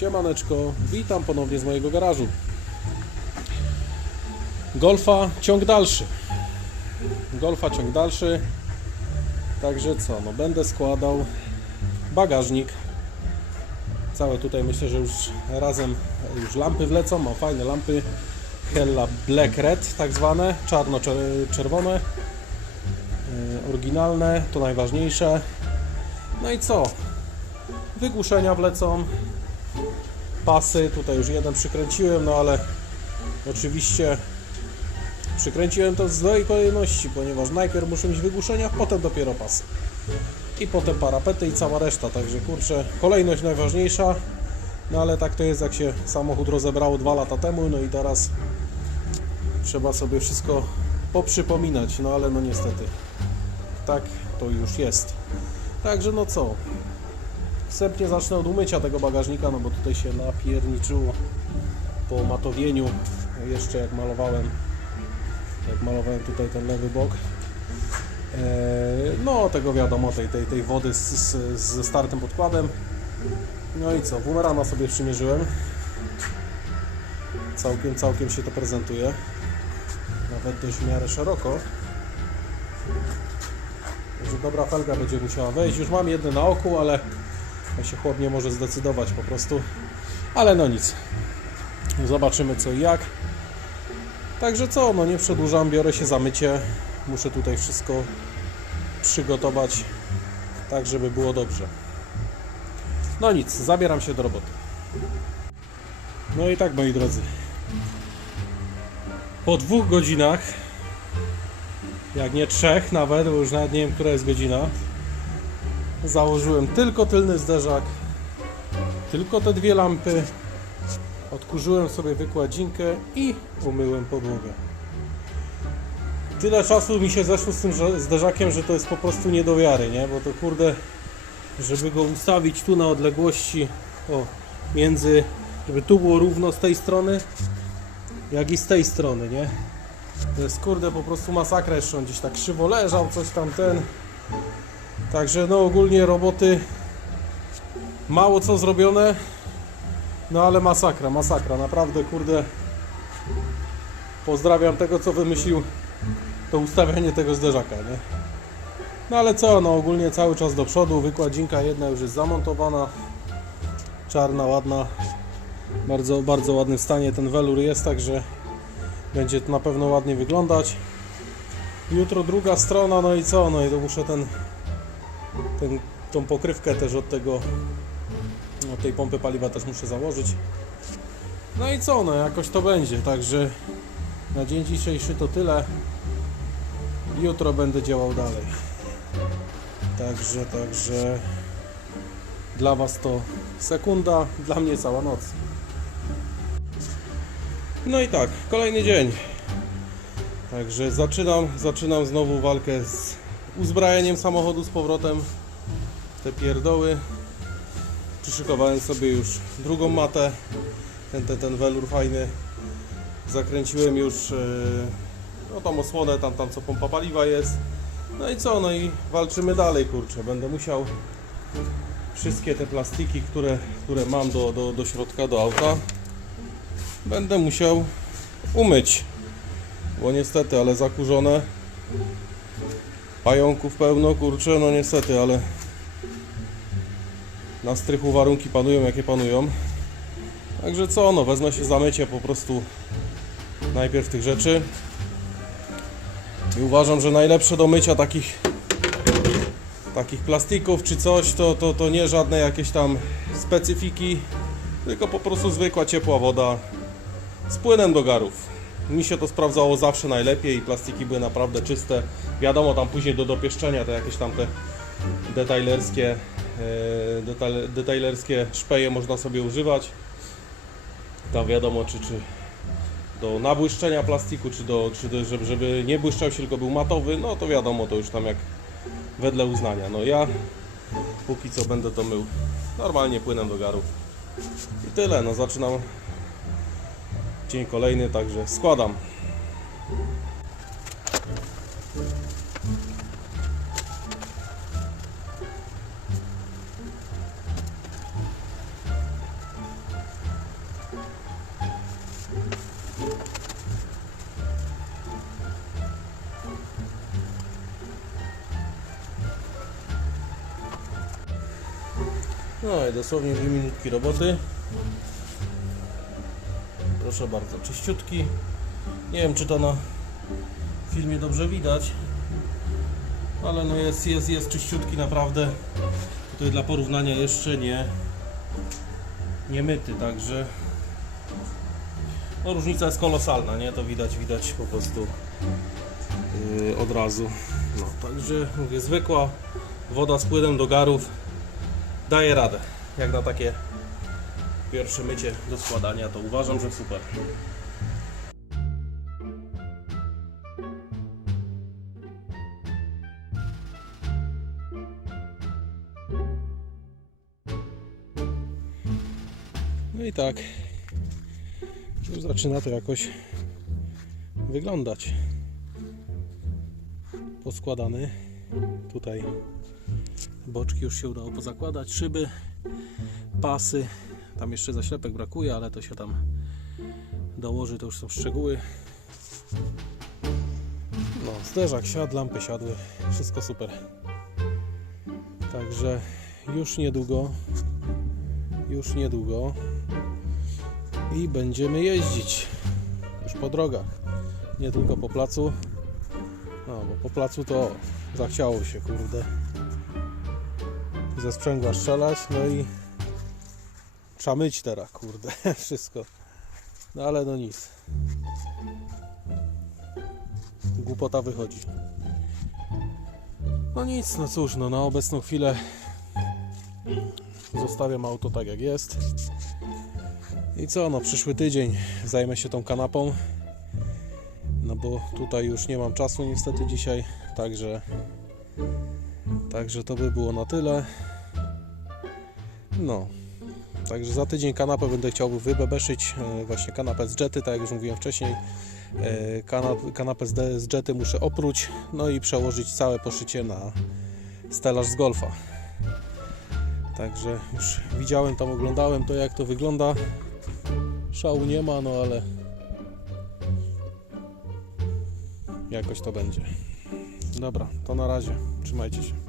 Siemaneczko, witam ponownie z mojego garażu. Golfa ciąg dalszy. Golfa ciąg dalszy. Także co, no będę składał bagażnik. Całe tutaj myślę, że już razem już lampy wlecą, ma fajne lampy Hella Black Red tak zwane, czarno-czerwone. Yy, Oryginalne, to najważniejsze. No i co? Wygłuszenia wlecą, pasy, tutaj już jeden przykręciłem, no ale oczywiście przykręciłem to w złej kolejności, ponieważ najpierw muszę mieć wygłuszenia, potem dopiero pasy. I potem parapety i cała reszta, także kurczę, kolejność najważniejsza, no ale tak to jest jak się samochód rozebrało dwa lata temu, no i teraz trzeba sobie wszystko poprzypominać, no ale no niestety tak to już jest. Także no co, Wstępnie zacznę od umycia tego bagażnika, no bo tutaj się napierniczyło po matowieniu. Jeszcze jak malowałem jak malowałem tutaj ten lewy bok. Eee, no tego wiadomo, tej, tej, tej wody z, ze startym podkładem. No i co, Wumerana sobie przymierzyłem. Całkiem, całkiem się to prezentuje. Nawet dość w miarę szeroko. Także dobra felga będzie musiała wejść, już mam jedne na oku, ale ja się chłop nie może zdecydować po prostu. Ale no nic. Zobaczymy co i jak. Także co, no nie przedłużam, biorę się za mycie. Muszę tutaj wszystko przygotować tak, żeby było dobrze. No nic, zabieram się do roboty. No i tak moi drodzy. Po dwóch godzinach, jak nie trzech nawet, bo już nawet nie wiem, która jest godzina, Założyłem tylko tylny zderzak, tylko te dwie lampy. Odkurzyłem sobie wykładzinkę i umyłem podłogę. Tyle czasu mi się zeszło z tym zderzakiem, że to jest po prostu nie do wiary, nie? Bo to kurde, żeby go ustawić tu na odległości, o, między, żeby tu było równo z tej strony, jak i z tej strony, nie? To jest kurde po prostu masakra, jeszcze on gdzieś tak krzywo leżał, coś tam ten. Także no ogólnie roboty mało co zrobione. No ale masakra, masakra, naprawdę kurde. Pozdrawiam tego co wymyślił to ustawianie tego zderzaka, nie? No ale co, no ogólnie cały czas do przodu, wykładzinka jedna już jest zamontowana. Czarna, ładna. Bardzo, bardzo ładnym stanie ten welur jest, także będzie to na pewno ładnie wyglądać. Jutro druga strona, no i co? No i to muszę ten ten, tą pokrywkę też od tego od tej pompy paliwa też muszę założyć. No i co, no jakoś to będzie także na dzień dzisiejszy to tyle. Jutro będę działał dalej. Także, także dla Was to sekunda, dla mnie cała noc. No i tak, kolejny dzień. Także zaczynam, zaczynam znowu walkę z uzbrajeniem samochodu z powrotem. Te pierdoły. Przyszykowałem sobie już drugą matę. Ten, ten, ten welur fajny. Zakręciłem już yy, no tą osłonę, tam, tam co pompa paliwa jest. No i co, no i walczymy dalej, kurczę. Będę musiał wszystkie te plastiki, które, które mam do, do, do środka, do auta, będę musiał umyć. Bo niestety, ale zakurzone. Pająków pełno, kurczę, no niestety, ale na strychu warunki panują jakie panują. Także co, no wezmę się za mycie po prostu najpierw tych rzeczy. I uważam, że najlepsze do mycia takich takich plastików czy coś, to, to, to nie żadne jakieś tam specyfiki, tylko po prostu zwykła ciepła woda z płynem do garów. Mi się to sprawdzało zawsze najlepiej i plastiki były naprawdę czyste. Wiadomo, tam później do dopieszczenia te jakieś tam te detailerskie, detailerskie szpeje można sobie używać. Tam wiadomo, czy, czy do nabłyszczenia plastiku, czy, do, czy do, żeby, żeby nie błyszczał się, tylko był matowy, no to wiadomo, to już tam jak wedle uznania. No ja póki co będę to mył normalnie płynem do garów. I tyle, no zaczynam dzień kolejny, także składam. No i dosłownie dwie minutki roboty. Proszę bardzo, czyściutki. Nie wiem, czy to na filmie dobrze widać, ale no jest, jest, jest czyściutki naprawdę. Tutaj dla porównania jeszcze nie, nie myty, także no różnica jest kolosalna, nie? To widać, widać po prostu yy, od razu. No, także mówię, zwykła woda z płynem do garów daje radę. Jak na takie pierwsze mycie do składania, to uważam, że super. No i tak. Już zaczyna to jakoś wyglądać. Poskładany. Tutaj boczki już się udało pozakładać, szyby, pasy. Tam jeszcze zaślepek brakuje, ale to się tam dołoży, to już są szczegóły. No, zderzak siadł, lampy siadły, wszystko super. Także już niedługo, już niedługo i będziemy jeździć już po drogach, nie tylko po placu. No, bo po placu to zachciało się, kurde, ze sprzęgła strzelać, no i trzeba myć teraz, kurde, wszystko. No ale no nic. Głupota wychodzi. No nic, no cóż, no na obecną chwilę zostawiam auto tak jak jest. I co, no przyszły tydzień zajmę się tą kanapą. No bo tutaj już nie mam czasu niestety dzisiaj, także także to by było na tyle. No. Także za tydzień kanapę będę chciał wybebeszyć, e, właśnie kanapę z jety, tak jak już mówiłem wcześniej. E, Kanap, kanapę z, jety muszę opróć, no i przełożyć całe poszycie na stelaż z golfa. Także już widziałem tam, oglądałem to jak to wygląda. Szału nie ma, no ale jakoś to będzie. Dobra, to na razie. Trzymajcie się.